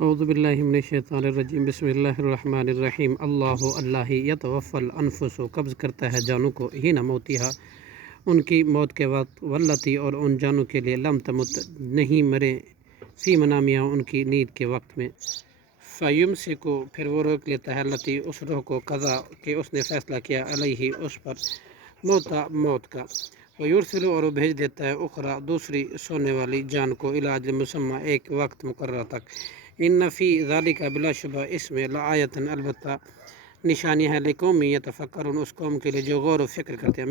اعوذ باللہ من الشیطان الرجیم، بسم اللہ الرحمن الرحیم۔ اللہ یتوفی الانفس، قبض کرتا ہے جانوں کو، حین موتہا، ان کی موت کے وقت، واللتی، اور ان جانوں کے لیے، لم تمت، نہیں مرے، فی منامہا، ان کی نیند کے وقت میں، فیمسکو، پھر وہ روک لیتا ہے، التی، اس روح کو، قضا، کہ اس نے فیصلہ کیا، علیہ، اس پر، موت کا، ویرسلو، اور وہ بھیج دیتا ہے، اخرى، دوسری سونے والی جان کو، الی اجل مسمى، ایک وقت مقرر تک۔ ان فی ذالک، بلا شبہ اس میں، لآیۃ، البتہ نشانی ہے، لقوم یتفکرون، اس قوم کے لیے جو غور و فکر کرتے ہیں۔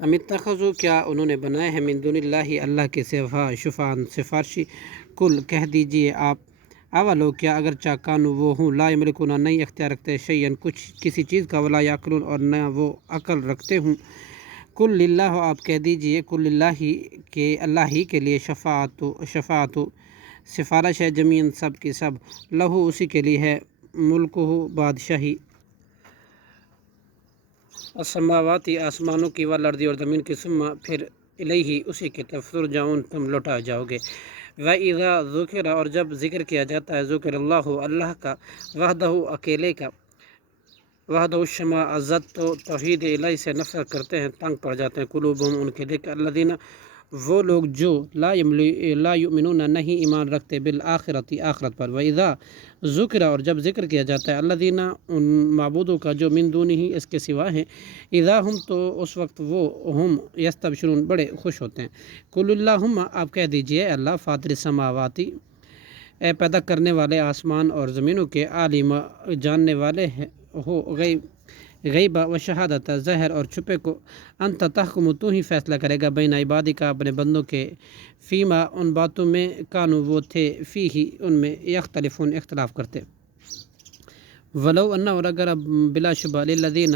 ام اتخذوا، کیا انہوں نے بنائے ہیں، من دون اللہ، اللہ کے سوا، شفعاء، سفارشی، کل، کہہ دیجئے آپ، اولو، کیا اگرچہ کانوا، وہ ہوں، لا یملکون، نہیں اختیار رکھتے، شیئا، کچھ کسی چیز کا، ولا یعقلون، اور نہ وہ عقل رکھتے ہوں۔ کل للہ، آپ کہہ دیجئے، کل للہ، کہ اللہ ہی کے لیے، شفاعت، سفارش ہے، جمیعاً، سب کی سب، لہو، اسی کے لیے ہے، ملکہ، بادشاہی، السماواتی، آسمانوں کی، والارض، اور زمین کی، ثم، پھر، الیہ، اسی کی طرف، ترجعون، تم لوٹا جاؤ گے۔ وَإِذَا ذُكِرَ، اور جب ذکر کیا جاتا ہے، ذکر اللہ، اللہ کا، وحدہ، اکیلے کا، وحدہ الشماعت، تو توحید الہی سے نفرت کرتے ہیں، تنگ پڑ جاتے ہیں، قلوبہم، ان کے دل، الذین، وہ لوگ جو، لا یؤمنون، نہیں ایمان رکھتے، بالآخرۃ، آخرت پر۔ وَإِذَا ذُكِرَ، اور جب ذکر کیا جاتا ہے، الذین، ان معبودوں کا، جو، من دونہ، اس کے سوا ہیں، اذا ہم، تو اس وقت وہ، ہم، یستبشرون، بڑے خوش ہوتے ہیں۔ قل اللہم، آپ کہہ دیجئے، اللہ، فاطر السماواتی، اے پیدا کرنے والے آسمان اور زمینوں کے، عالم، جاننے والے ہو، غیبہ و شہادت، ظاہر اور چھپے کو، انت تحکم، تو ہی فیصلہ کرے گا، بین عبادک، اپنے بندوں کے، فیما، ان باتوں میں، کانوا، وہ تھے، فیہ، ان میں، یختلفون، اختلاف کرتے۔ ولو ان، اور اگر، بلا شبہ، للذین،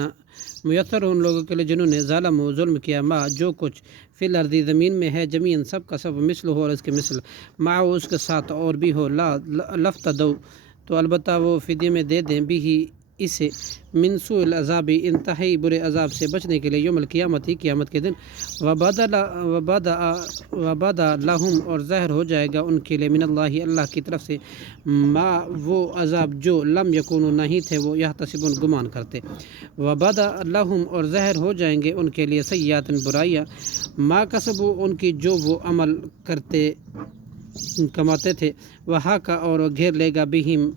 میسر، ان لوگوں کے لیے جنہوں نے، ظالموا، ظلم کیا، ما، جو کچھ، فی الارض، زمین میں ہے، جمیعاً، سب کا سب، مثلہ، اور اس کے مثل، معہ، اس کے ساتھ، اور بھی ہو، لافتدوا، تو البتہ وہ فدیے میں دے دیں، بھی اسے، من سوء العذاب، انتہائی برے عذاب سے بچنے کے لیے، یوم القیامت، قیامت کے دن، وبدا لہم، اور ظاہر ہو جائے گا ان کے لیے، من اللہ، اللہ کی طرف سے، ما، وہ عذاب جو، لم یکونوا، نہیں تھے وہ، یحتسبون، گمان کرتے، وبدا لہم، اور ظاہر ہو جائیں گے ان کے لیے، سیئات، برائیاں، ما کسبوا، ان کی جو وہ عمل کرتے، کماتے تھے، وحاق، اور گھیر لے گا، بہم،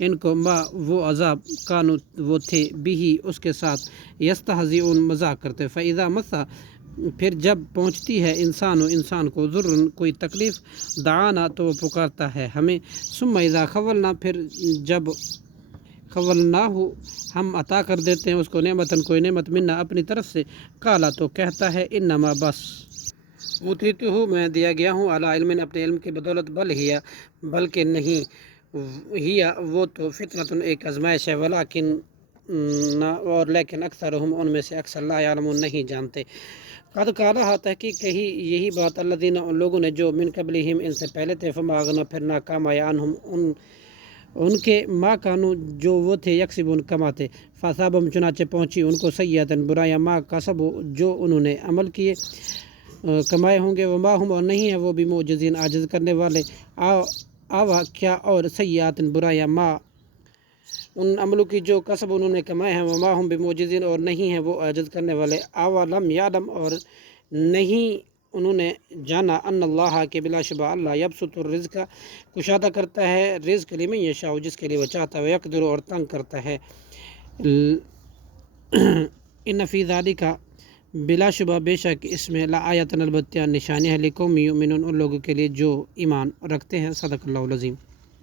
ان کو، ما، وہ عذاب، کانوا، وہ تھے، بھی، اس کے ساتھ، یستہزئون، مذاق کرتے۔ فَإِذَا مَسَّ، پھر جب پہنچتی ہے، انسان کو، ضرر، کوئی تکلیف، دعانا، تو وہ پکارتا ہے ہمیں، ثم اذا خولنا، پھر جب، خولناہ، ہم عطا کر دیتے ہیں اس کو، نعمتاً، کوئی نعمت، منا، اپنی طرف سے، قالا، تو کہتا ہے، انما، بس، اوتیتہ، میں دیا گیا ہوں، علی علم، اپنے علم کی بدولت، بلکہ نہیں، وہ تو، فطرۃ، ایک آزمائش ہے، ولیکن، اور لیکن، اکثرہم، ان میں سے اکثر، لا یعلمون، نہیں جانتے۔ قد قالھا، تحقیق کہی یہی بات، الذین، ان لوگوں نے، جو، من قبلہم، ان سے پہلے تھے، فما اغنی، پھر نہ کام آیا، عنہم، ان کے، ما کانوا، جو وہ تھے، یکسبون، کماتے، فاصابہم، چنانچہ پہنچی ان کو، سیئات، برائیاں، ما کسبوا، جو انہوں نے عمل کیے، کمائے ہوں گے، وما ہم، اور نہیں ہے وہ، بمعجزین، عاجز کرنے والے، آوا، کیا، اور، سیئات، برائیاں، ما، ان عملوں کی جو، کسب، انہوں نے کمائے ہیں، وما ہم بمعجزین، اور نہیں ہیں وہ عاجز کرنے والے، اولم یعلم، اور نہیں انہوں نے جانا، ان اللہ، کہ بلا شبہ اللہ، یبسط الرزق، کشادہ کرتا ہے رزق، لمن یشاء، جس کے لیے وہ چاہتا ہے، ویقدر، اور تنگ کرتا ہے، ان فی ذالک، بلا شبہ، بے شک اس میں، لآیۃ، البتہ نشانی ہے، لقوم یؤمنون، ان لوگوں کے لیے جو ایمان رکھتے ہیں۔ صدق اللہ العظیم۔